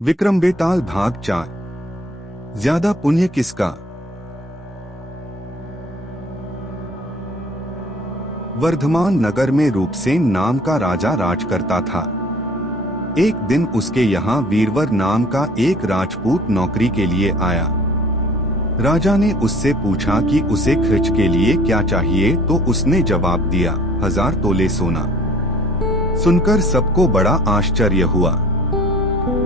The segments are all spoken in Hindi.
विक्रम बेताल भाग 4। ज्यादा पुण्य किसका। वर्धमान नगर में रूपसेन नाम का राजा राज करता था। एक दिन उसके यहाँ वीरवर नाम का एक राजपूत नौकरी के लिए आया। राजा ने उससे पूछा कि उसे खर्च के लिए क्या चाहिए, तो उसने जवाब दिया, 1000 तोले सोना। सुनकर सबको बड़ा आश्चर्य हुआ।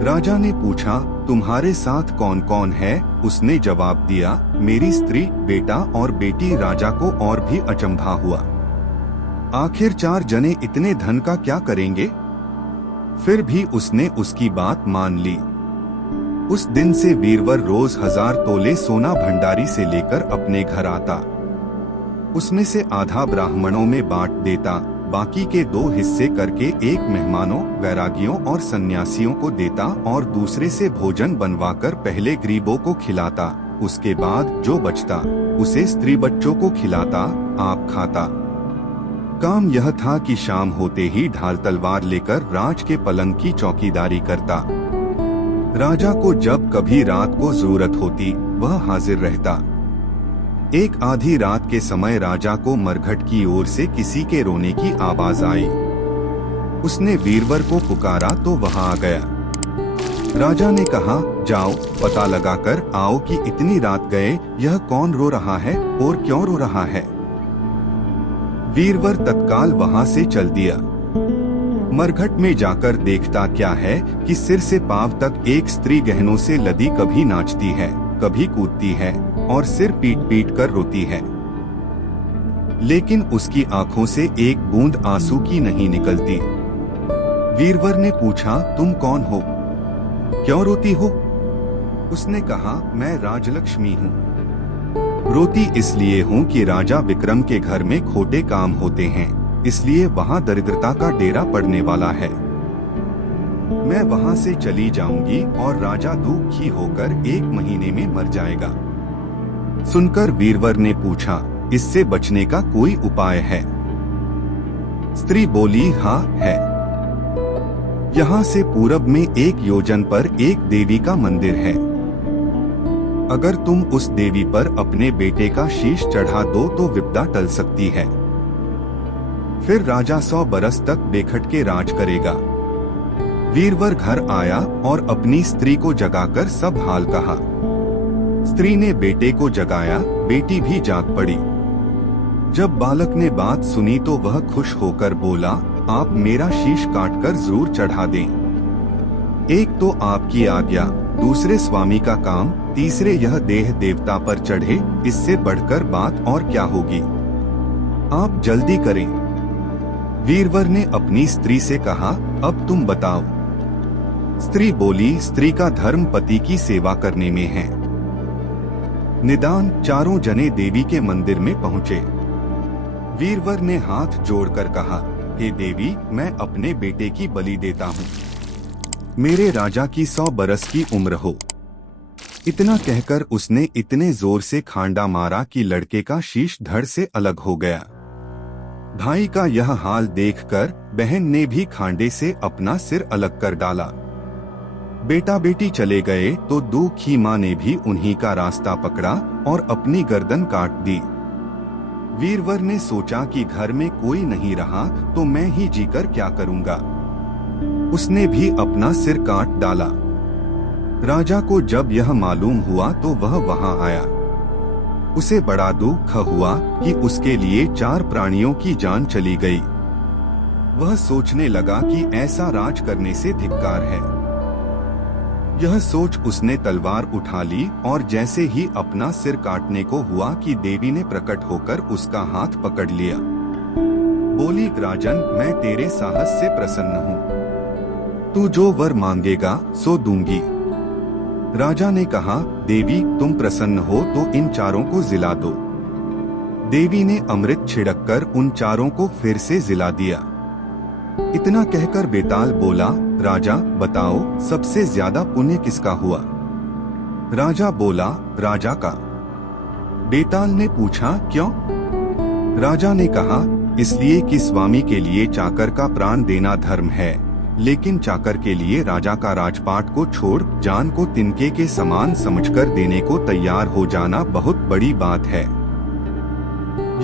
राजा ने पूछा, तुम्हारे साथ कौन कौन है? उसने जवाब दिया, मेरी स्त्री, बेटा और बेटी। राजा को और भी अचंभा हुआ। आखिर 4 जने इतने धन का क्या करेंगे? फिर भी उसने उसकी बात मान ली। उस दिन से वीरवर रोज 1000 तोले सोना भंडारी से लेकर अपने घर आता। उसमें से आधा ब्राह्मणों में बांट देता, बाकी के 2 हिस्से करके एक मेहमानों, वैरागियों और सन्यासियों को देता और दूसरे से भोजन बनवाकर पहले गरीबों को खिलाता। उसके बाद जो बचता उसे स्त्री बच्चों को खिलाता, आप खाता। काम यह था कि शाम होते ही ढाल तलवार लेकर राज के पलंग की चौकीदारी करता। राजा को जब कभी रात को जरूरत होती वह हाजिर रहता। एक आधी रात के समय राजा को मरघट की ओर से किसी के रोने की आवाज आई। उसने वीरवर को पुकारा तो वहां आ गया। राजा ने कहा, जाओ पता लगाकर आओ कि इतनी रात गए यह कौन रो रहा है और क्यों रो रहा है। वीरवर तत्काल वहां से चल दिया। मरघट में जाकर देखता क्या है कि सिर से पांव तक एक स्त्री गहनों से लदी कभी नाचती है, कभी कूदती है और सिर पीट पीट कर रोती है, लेकिन उसकी आंखों से एक बूंद आंसू की नहीं निकलती। वीरवर ने पूछा, तुम कौन हो, क्यों रोती हो? उसने कहा, मैं राजलक्ष्मी हूँ। रोती इसलिए हूँ कि राजा विक्रम के घर में खोटे काम होते हैं, इसलिए वहाँ दरिद्रता का डेरा पड़ने वाला है। मैं वहाँ से चली जाऊंगी और राजा दुखी होकर 1 महीने में मर जाएगा। सुनकर वीरवर ने पूछा, इससे बचने का कोई उपाय है? स्त्री बोली, हाँ है। यहाँ से पूरब में 1 योजन पर एक देवी का मंदिर है। अगर तुम उस देवी पर अपने बेटे का शीश चढ़ा दो तो विपदा टल सकती है। फिर राजा 100 बरस तक बेखटके राज करेगा। वीरवर घर आया और अपनी स्त्री को जगाकर सब हाल कहा। स्त्री ने बेटे को जगाया, बेटी भी जाग पड़ी। जब बालक ने बात सुनी तो वह खुश होकर बोला, आप मेरा शीश काटकर जरूर चढ़ा दें। एक तो आपकी आज्ञा, दूसरे स्वामी का काम, तीसरे यह देह देवता पर चढ़े, इससे बढ़कर बात और क्या होगी। आप जल्दी करें। वीरवर ने अपनी स्त्री से कहा, अब तुम बताओ। स्त्री बोली, स्त्री का धर्म पति की सेवा करने में है। निदान 4 जने देवी के मंदिर में पहुँचे। वीरवर ने हाथ जोड़कर कहा, हे देवी, मैं अपने बेटे की बलि देता हूँ। मेरे राजा की 100 बरस की उम्र हो। इतना कहकर उसने इतने जोर से खांडा मारा कि लड़के का शीश धड़ से अलग हो गया। भाई का यह हाल देखकर बहन ने भी खांडे से अपना सिर अलग कर डाला। बेटा बेटी चले गए तो दुखी माँ ने भी उन्हीं का रास्ता पकड़ा और अपनी गर्दन काट दी। वीरवर ने सोचा कि घर में कोई नहीं रहा तो मैं ही जीकर क्या करूँगा। उसने भी अपना सिर काट डाला। राजा को जब यह मालूम हुआ तो वह वहां आया। उसे बड़ा दुख हुआ कि उसके लिए 4 प्राणियों की जान चली गई। वह सोचने लगा कि ऐसा राज करने से धिक्कार है। यह सोच उसने तलवार उठा ली और जैसे ही अपना सिर काटने को हुआ कि देवी ने प्रकट होकर उसका हाथ पकड़ लिया। बोली, राजन, मैं तेरे साहस से प्रसन्न हूँ। तू जो वर मांगेगा सो दूंगी। राजा ने कहा, देवी तुम प्रसन्न हो तो इन 4 को जिला दो। देवी ने अमृत छिड़ककर उन 4 को फिर से जिला दिया। इतना कहकर बेताल बोला, राजा बताओ सबसे ज्यादा पुण्य किसका हुआ? राजा बोला, राजा का। बेताल ने पूछा, क्यों? राजा ने कहा, इसलिए कि स्वामी के लिए चाकर का प्राण देना धर्म है, लेकिन चाकर के लिए राजा का राजपाट को छोड़ जान को तिनके के समान समझकर देने को तैयार हो जाना बहुत बड़ी बात है।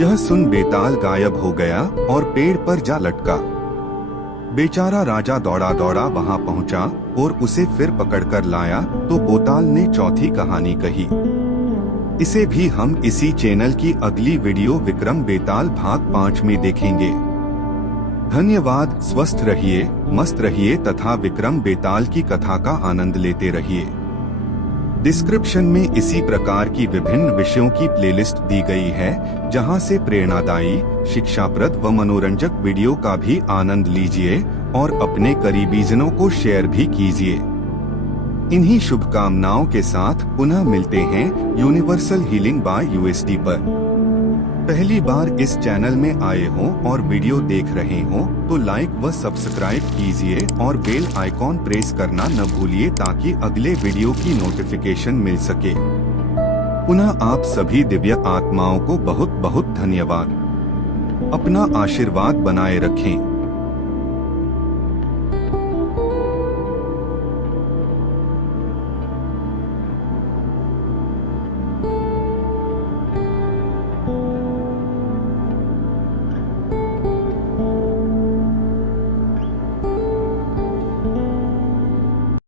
यह सुन बेताल गायब हो गया और पेड़ पर जा लटका। बेचारा राजा दौड़ा दौड़ा वहां पहुंचा और उसे फिर पकड़कर लाया तो बोताल ने चौथी कहानी कही। इसे भी हम इसी चैनल की अगली वीडियो विक्रम बेताल भाग 5 में देखेंगे। धन्यवाद। स्वस्थ रहिए, मस्त रहिए तथा विक्रम बेताल की कथा का आनंद लेते रहिए। डिस्क्रिप्शन में इसी प्रकार की विभिन्न विषयों की प्लेलिस्ट दी गई है, जहां से प्रेरणादायी, शिक्षाप्रद व मनोरंजक वीडियो का भी आनंद लीजिए और अपने करीबीजनों को शेयर भी कीजिए। इन्हीं शुभकामनाओं के साथ पुनः मिलते हैं यूनिवर्सल हीलिंग बाय यूएसडी पर। पहली बार इस चैनल में आए हों और वीडियो देख रहे हों तो लाइक व सब्सक्राइब कीजिए और बेल आइकॉन प्रेस करना न भूलिए ताकि अगले वीडियो की नोटिफिकेशन मिल सके। पुनः आप सभी दिव्य आत्माओं को बहुत बहुत धन्यवाद। अपना आशीर्वाद बनाए रखें।